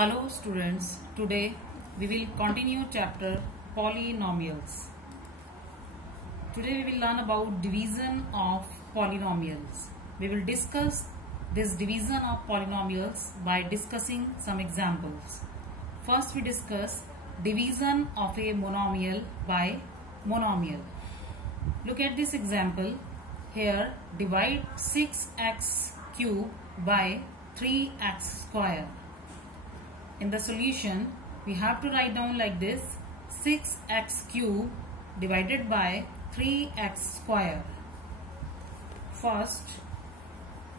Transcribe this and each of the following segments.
Hello students, today we will continue chapter polynomials. Today we will learn about division of polynomials. We will discuss this division of polynomials by discussing some examples. First we discuss division of a monomial by monomial. Look at this example. Here divide 6x cube by 3x square. In the solution, we have to write down like this: 6x cube divided by 3x square. First,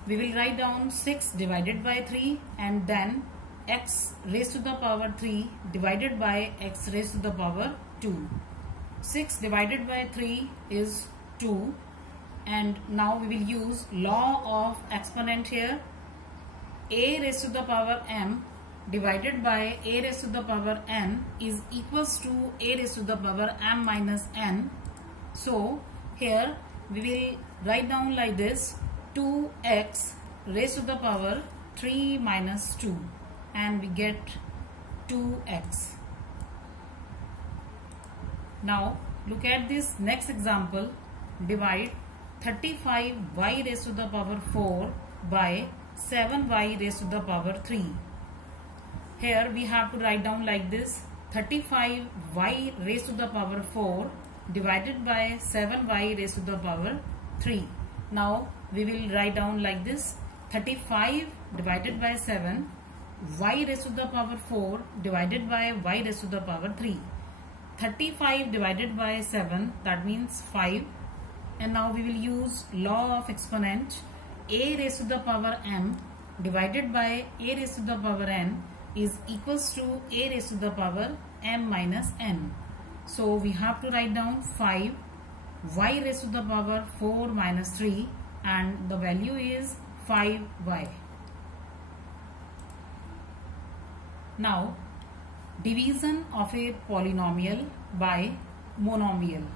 we will write down 6 divided by 3 and then x raised to the power 3 divided by x raised to the power 2. 6 divided by 3 is 2, and now we will use law of exponent here. A raised to the power m divided by a raised to the power n is equals to a raised to the power m minus n. So here we will write down like this: 2x raised to the power 3 minus 2, and we get 2x. Now look at this next example. Divide 35y raised to the power 4 by 7y raised to the power 3. Here we have to write down like this: 35y raised to the power 4 divided by 7y raised to the power 3. Now we will write down like this: 35 divided by 7, y raised to the power 4 divided by y raised to the power 3. 35 divided by 7, that means 5. And now we will use law of exponent. A raised to the power m divided by a raised to the power n is equals to a raised to the power m minus n. So we have to write down 5 y raised to the power 4 minus 3, and the value is 5y. Now division of a polynomial by monomial.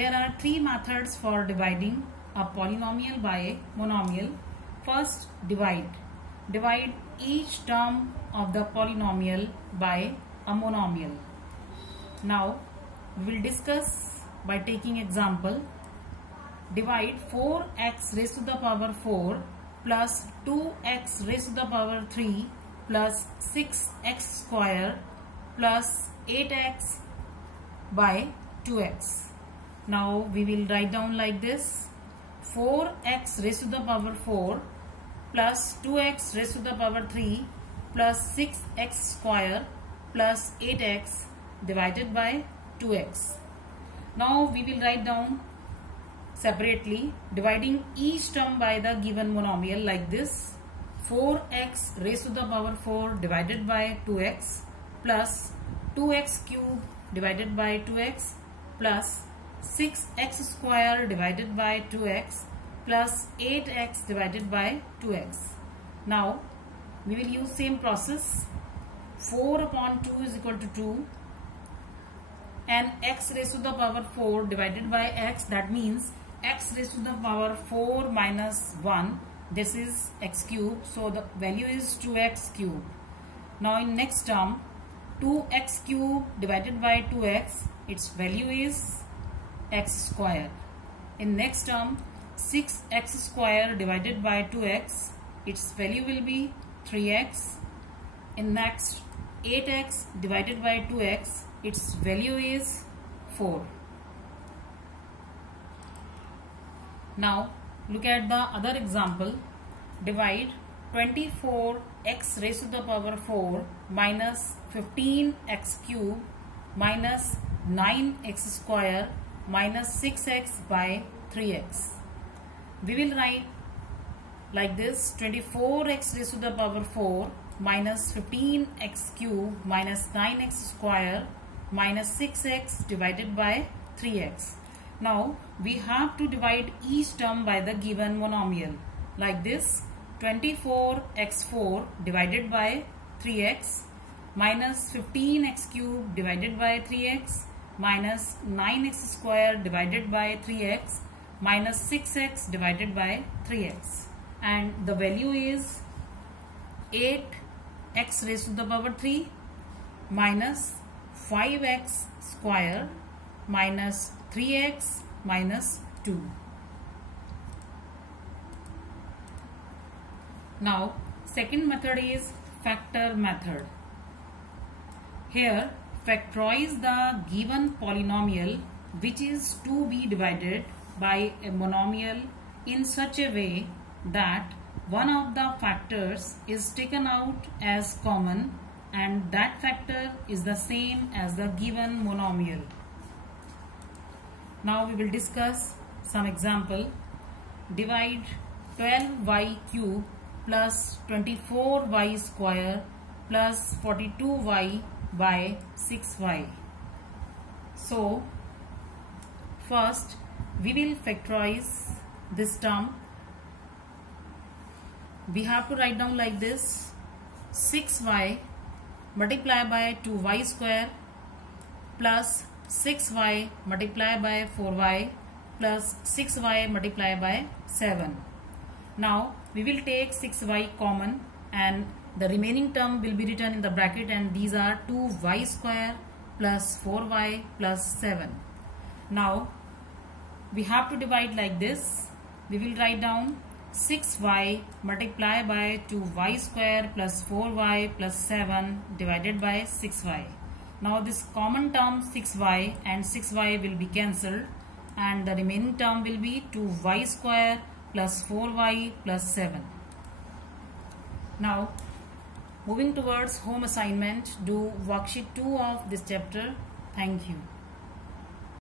There are 3 methods for dividing a polynomial by a monomial. First, divide. Divide each term of the polynomial by a monomial. Now we will discuss by taking example. Divide 4x raised to the power 4 plus 2x raised to the power 3 plus 6x square plus 8x by 2x. Now we will write down like this: 4x raised to the power 4 plus 2x raised to the power 3 plus 6x square plus 8x divided by 2x. Now we will write down separately, dividing each term by the given monomial like this: 4x raised to the power 4 divided by 2x plus 2x cube divided by 2x plus 6x square divided by 2x plus 8x divided by 2x. Now we will use same process. 4 upon 2 is equal to 2, and x raised to the power 4 divided by x, that means x raised to the power 4 minus 1, this is x cube, so the value is 2x cube. Now in next term, 2x cube divided by 2x, its value is x square. In next term, 6x square divided by 2x, its value will be 3x. In next, 8x divided by 2x, its value is 4. Now look at the other example. Divide 24x raised to the power 4 minus 15x cube minus 9x square minus 6x by 3x. We will write like this: 24x raised to the power 4 minus 15x cube minus 9x square minus 6x divided by 3x. Now we have to divide each term by the given monomial like this: 24x4 divided by 3x minus 15x cube divided by 3x minus 9x square divided by 3x minus 6x divided by 3x, and the value is 8 x raised to the power 3 minus 5x square minus 3x minus 2. Now second method is factor method. Here factorize the given polynomial which is to be divided by a monomial in such a way that one of the factors is taken out as common and that factor is the same as the given monomial. Now we will discuss some example. Divide 12y cube plus 24y square plus 42y by 6y. So first we will factorize this term. We have to write down like this: 6y multiplied by 2y square plus 6y multiplied by 4y plus 6y multiplied by 7. Now we will take 6y common and the remaining term will be written in the bracket, and these are 2y square plus 4y plus 7. Now we have to divide like this. We will write down 6y multiplied by 2y square plus 4y plus 7 divided by 6y. Now this common term 6y and 6y will be cancelled and the remaining term will be 2y square plus 4y plus 7. Now moving towards home assignment, do worksheet 2 of this chapter. Thank you.